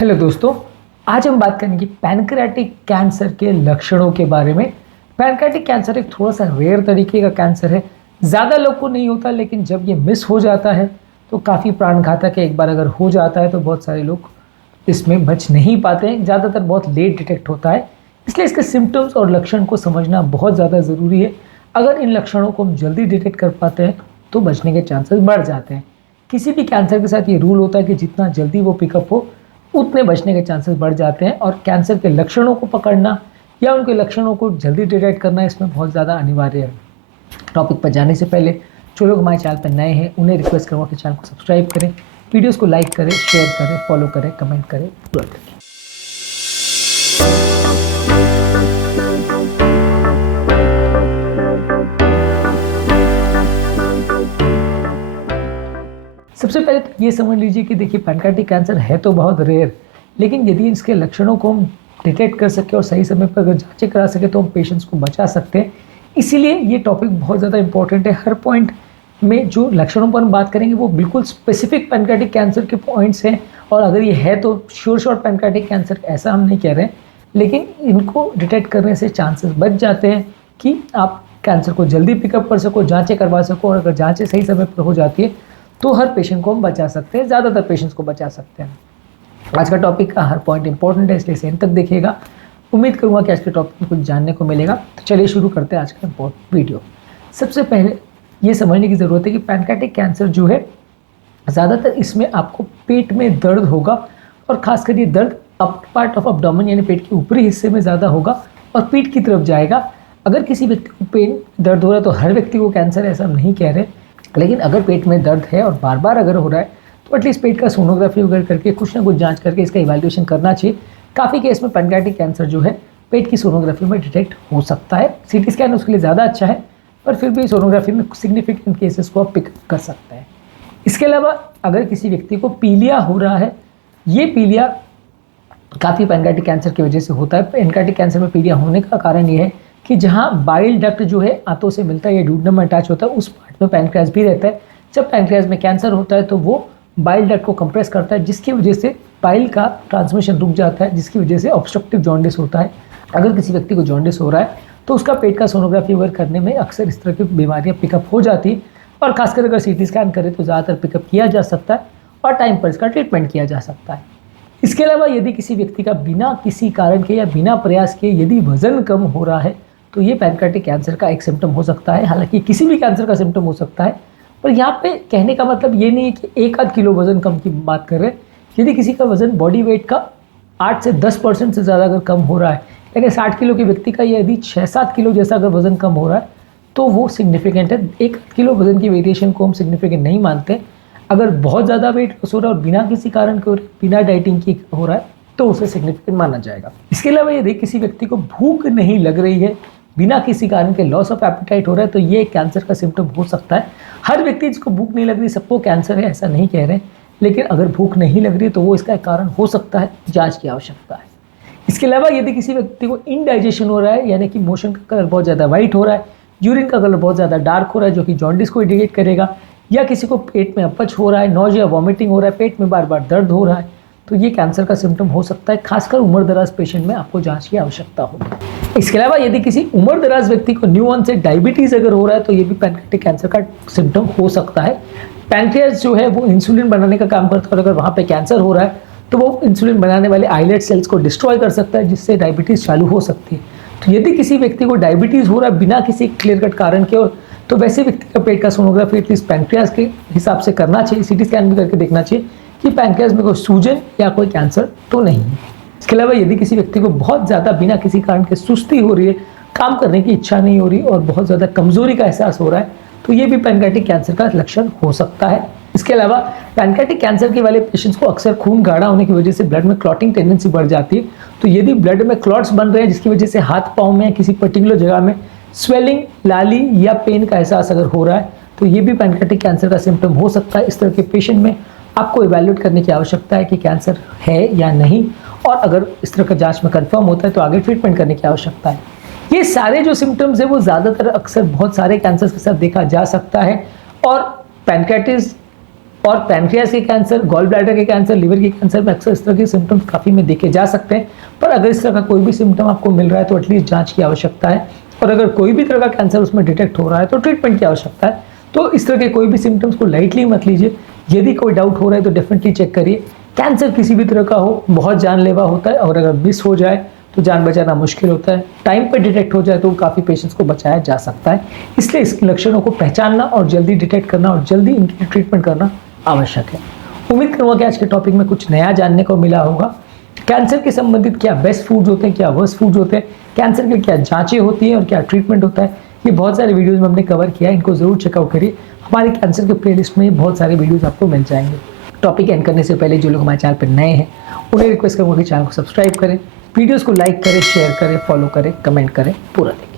Hello दोस्तों, आज हम बात करेंगे पैनक्रियाटिक कैंसर के लक्षणों के बारे में। पैनक्रियाटिक कैंसर एक थोड़ा सा रेयर तरीके का कैंसर है। ज़्यादा लोग को नहीं होता, लेकिन जब ये मिस हो जाता है तो काफ़ी प्राणघातक है। एक बार अगर हो जाता है तो बहुत सारे लोग इसमें बच नहीं पाते हैं। ज़्यादातर बहुत लेट डिटेक्ट होता है, इसलिए इसके सिम्टम्स और लक्षण को समझना बहुत ज़्यादा ज़रूरी है। अगर इन लक्षणों को हम जल्दी डिटेक्ट कर पाते हैं तो बचने के चांसेस बढ़ जाते हैं। किसी भी कैंसर के साथ ये रूल होता है कि जितना जल्दी वो पिकअप हो उतने बचने के चांसेस बढ़ जाते हैं, और कैंसर के लक्षणों को पकड़ना या उनके लक्षणों को जल्दी डिटेक्ट करना इसमें बहुत ज़्यादा अनिवार्य है। टॉपिक पर जाने से पहले जो लोग हमारे चैनल पर नए हैं उन्हें रिक्वेस्ट करूँगा कि चैनल को सब्सक्राइब करें, वीडियोस को लाइक करें, शेयर करें, फॉलो करें, कमेंट करें, पूरा करें। सबसे पहले तो ये समझ लीजिए कि देखिए, पैनक्रियाटिक कैंसर है तो बहुत रेयर, लेकिन यदि इसके लक्षणों को हम डिटेक्ट कर सके और सही समय पर अगर जांचें करा सके तो हम पेशेंट्स को बचा सकते हैं। इसीलिए ये टॉपिक बहुत ज़्यादा इंपॉर्टेंट है। हर पॉइंट में जो लक्षणों पर हम बात करेंगे वो बिल्कुल स्पेसिफिक पैनक्रियाटिक कैंसर के पॉइंट्स हैं, और अगर ये है तो श्योर पैनक्रियाटिक कैंसर, ऐसा हम नहीं कह रहे हैं, लेकिन इनको डिटेक्ट करने से चांसेस बच जाते हैं कि आप कैंसर को जल्दी पिकअप कर सको, जाँचें करवा सको, और अगर जाँचें सही समय पर हो जाती है तो हर पेशेंट को हम बचा सकते हैं, ज़्यादातर पेशेंट्स को बचा सकते हैं। आज का टॉपिक का हर पॉइंट इंपॉर्टेंट है, इसलिए इसे अंत तक देखिएगा। उम्मीद करूंगा कि आज के टॉपिक में कुछ जानने को मिलेगा। तो चलिए शुरू करते हैं आज का इम्पोर्टेंट वीडियो। सबसे पहले ये समझने की ज़रूरत है कि पैनक्रियाटिक कैंसर जो है, ज़्यादातर इसमें आपको पेट में दर्द होगा, और ख़ासकर ये दर्द अपर पार्ट ऑफ एब्डोमेन यानी पेट के ऊपरी हिस्से में ज़्यादा होगा और पीठ की तरफ जाएगा। अगर किसी व्यक्ति को पेट दर्द हो रहा है तो हर व्यक्ति को कैंसर है ऐसा हम नहीं कह रहे, लेकिन अगर पेट में दर्द है और बार बार अगर हो रहा है तो एटलीस्ट पेट का सोनोग्राफी वगैरह करके कुछ ना कुछ जांच करके इसका इवैल्यूएशन करना चाहिए। काफ़ी केस में पैनक्रियाटिक कैंसर जो है पेट की सोनोग्राफी में डिटेक्ट हो सकता है। सीटी स्कैन उसके लिए ज़्यादा अच्छा है, पर फिर भी सोनोग्राफी में सिग्निफिकेंट केसेस को आप पिक कर सकते हैं। इसके अलावा अगर किसी व्यक्ति को पीलिया हो रहा है, ये पीलिया काफ़ी पैनक्रियाटिक कैंसर की वजह से होता है। पैनक्रियाटिक कैंसर में पीलिया होने का कारण ये है कि जहाँ बाइल डक्ट जो है आंतों से मिलता है या डूडनम में अटैच होता है, उस पार्ट में पैनक्रियास भी रहता है। जब पैनक्रियास में कैंसर होता है तो वो बाइल डक्ट को कंप्रेस करता है, जिसकी वजह से बाइल का ट्रांसमिशन रुक जाता है, जिसकी वजह से ऑब्स्ट्रक्टिव जॉन्डिस होता है। अगर किसी व्यक्ति को जॉन्डिस हो रहा है तो उसका पेट का सोनोग्राफी वगैरह करने में अक्सर इस तरह की बीमारियाँ पिकअप हो जाती है, और खासकर अगर सीटी स्कैन करें तो ज़्यादातर पिकअप किया जा सकता है और टाइम पर इसका ट्रीटमेंट किया जा सकता है। इसके अलावा यदि किसी व्यक्ति का बिना किसी कारण के या बिना प्रयास के यदि वज़न कम हो रहा है तो ये पैनक्रियाटिक कैंसर का एक सिम्टम हो सकता है। हालांकि किसी भी कैंसर का सिम्टम हो सकता है, पर यहाँ पे कहने का मतलब ये नहीं है कि 1-8 किलो वज़न कम की बात कर रहे हैं। यदि किसी का वज़न बॉडी वेट का 8 से 10% से ज़्यादा अगर कम हो रहा है, यानी 60 किलो के व्यक्ति का यदि 6-7 किलो जैसा अगर वज़न कम हो रहा है तो वो सिग्निफिकेंट है। 1 किलो वज़न की वेरिएशन को हम सिग्निफिकेंट नहीं मानते। अगर बहुत ज़्यादा वेट लॉस हो रहा है और बिना किसी कारण के बिना डाइटिंग की हो रहा है तो उसे सिग्निफिकेंट माना जाएगा। इसके अलावा यदि किसी व्यक्ति को भूख नहीं लग रही है, बिना किसी कारण के लॉस ऑफ एपेटाइट हो रहा है, तो ये कैंसर का सिम्टम हो सकता है। हर व्यक्ति जिसको भूख नहीं लग रही सबको कैंसर है ऐसा नहीं कह रहे, लेकिन अगर भूख नहीं लग रही है तो वो इसका कारण हो सकता है, जांच की आवश्यकता है। इसके अलावा यदि किसी व्यक्ति को इनडाइजेशन हो रहा है, यानी कि मोशन का कलर बहुत ज़्यादा वाइट हो रहा है, यूरिन का कलर बहुत ज़्यादा डार्क हो रहा है जो कि जॉन्डिस को इंडिकेट करेगा, या किसी को पेट में अपच हो रहा है, नौजिया, वॉमिटिंग हो रहा है, पेट में बार बार दर्द हो रहा है, तो ये कैंसर का सिम्टम हो सकता है। खासकर उम्रदराज पेशेंट में आपको जांच की आवश्यकता होगी। इसके अलावा यदि किसी उम्रदराज व्यक्ति को न्यू ऑनसेट डायबिटीज़ अगर हो रहा है तो ये भी पैनक्रियाटिक कैंसर का सिम्टम हो सकता है। पैनक्रियास जो है वो इंसुलिन बनाने का काम करता है, और अगर वहाँ पे कैंसर हो रहा है तो वो इंसुलिन बनाने वाले आइलेट सेल्स को डिस्ट्रॉय कर सकता है, जिससे डायबिटीज़ चालू हो सकती है। तो यदि किसी व्यक्ति को डायबिटीज़ हो रहा है बिना किसी क्लियर कट कारण के, और तो वैसे व्यक्ति का पेट का सोनोग्राफी एटलीस्ट पैनक्रियास के हिसाब से करना चाहिए, सीटी स्कैन भी करके देखना चाहिए कि पैनक्रियास में कोई सूजन या कोई कैंसर तो नहीं है। इसके अलावा यदि किसी व्यक्ति को बहुत ज़्यादा बिना किसी कारण के सुस्ती हो रही है, काम करने की इच्छा नहीं हो रही और बहुत ज़्यादा कमजोरी का एहसास हो रहा है, तो ये भी पैनक्रियाटिक कैंसर का लक्षण हो सकता है। इसके अलावा पैनक्रियाटिक कैंसर के वाले पेशेंट्स को अक्सर खून गाढ़ा होने की वजह से ब्लड में क्लॉटिंग टेंडेंसी बढ़ जाती है। तो यदि ब्लड में क्लॉट्स बन रहे हैं जिसकी वजह से हाथ पाँव में किसी पर्टिकुलर जगह में स्वेलिंग, लाली या पेन का एहसास अगर हो रहा है तो ये भी पैनक्रियाटिक कैंसर का सिम्टम हो सकता है। इस तरह के पेशेंट में आपको इवैल्यूएट करने की आवश्यकता है कि कैंसर है या नहीं, और अगर इस तरह का जांच में कंफर्म होता है तो आगे ट्रीटमेंट करने की आवश्यकता है। ये सारे जो सिम्टम्स है वो ज़्यादातर अक्सर बहुत सारे कैंसर्स के साथ देखा जा सकता है, और पैनक्रियाटिस और पैनक्रियास के कैंसर, गॉल ब्लैडर के कैंसर, लिवर के कैंसर में अक्सर इस तरह के सिम्टम्स काफ़ी में देखे जा सकते हैं। पर अगर इस तरह का कोई भी सिम्टम आपको मिल रहा है तो एटलीस्ट जांच की आवश्यकता है, और अगर कोई भी तरह का कैंसर उसमें डिटेक्ट हो रहा है तो ट्रीटमेंट की आवश्यकता है। तो इस तरह के कोई भी सिम्टम्स को लाइटली मत लीजिए। यदि कोई डाउट हो रहा है तो डेफिनेटली चेक करिए। कैंसर किसी भी तरह का हो बहुत जानलेवा होता है, और अगर मिस हो जाए तो जान बचाना मुश्किल होता है। टाइम पे डिटेक्ट हो जाए तो काफ़ी पेशेंट्स को बचाया जा सकता है। इसलिए इस लक्षणों को पहचानना और जल्दी डिटेक्ट करना और जल्दी इनकी ट्रीटमेंट करना आवश्यक है। उम्मीद करूँगा कि आज के टॉपिक में कुछ नया जानने को मिला होगा। कैंसर के संबंधित क्या बेस्ट फूड्स होते हैं, क्या वर्स्ट फूड्स होते हैं, कैंसर के क्या जांचें होती हैं और क्या ट्रीटमेंट होता है, ये बहुत सारे वीडियोस में हमने कवर किया है। इनको ज़रूर चेकआउट करिए। हमारे कैंसर के प्लेलिस्ट में बहुत सारे वीडियोस आपको मिल जाएंगे। टॉपिक एंड करने से पहले जो लोग हमारे चैनल पर नए हैं उन्हें रिक्वेस्ट करूँगा कि चैनल को सब्सक्राइब करें, वीडियोज़ को लाइक करें, शेयर करें, फॉलो करें, कमेंट करें, पूरा देखें।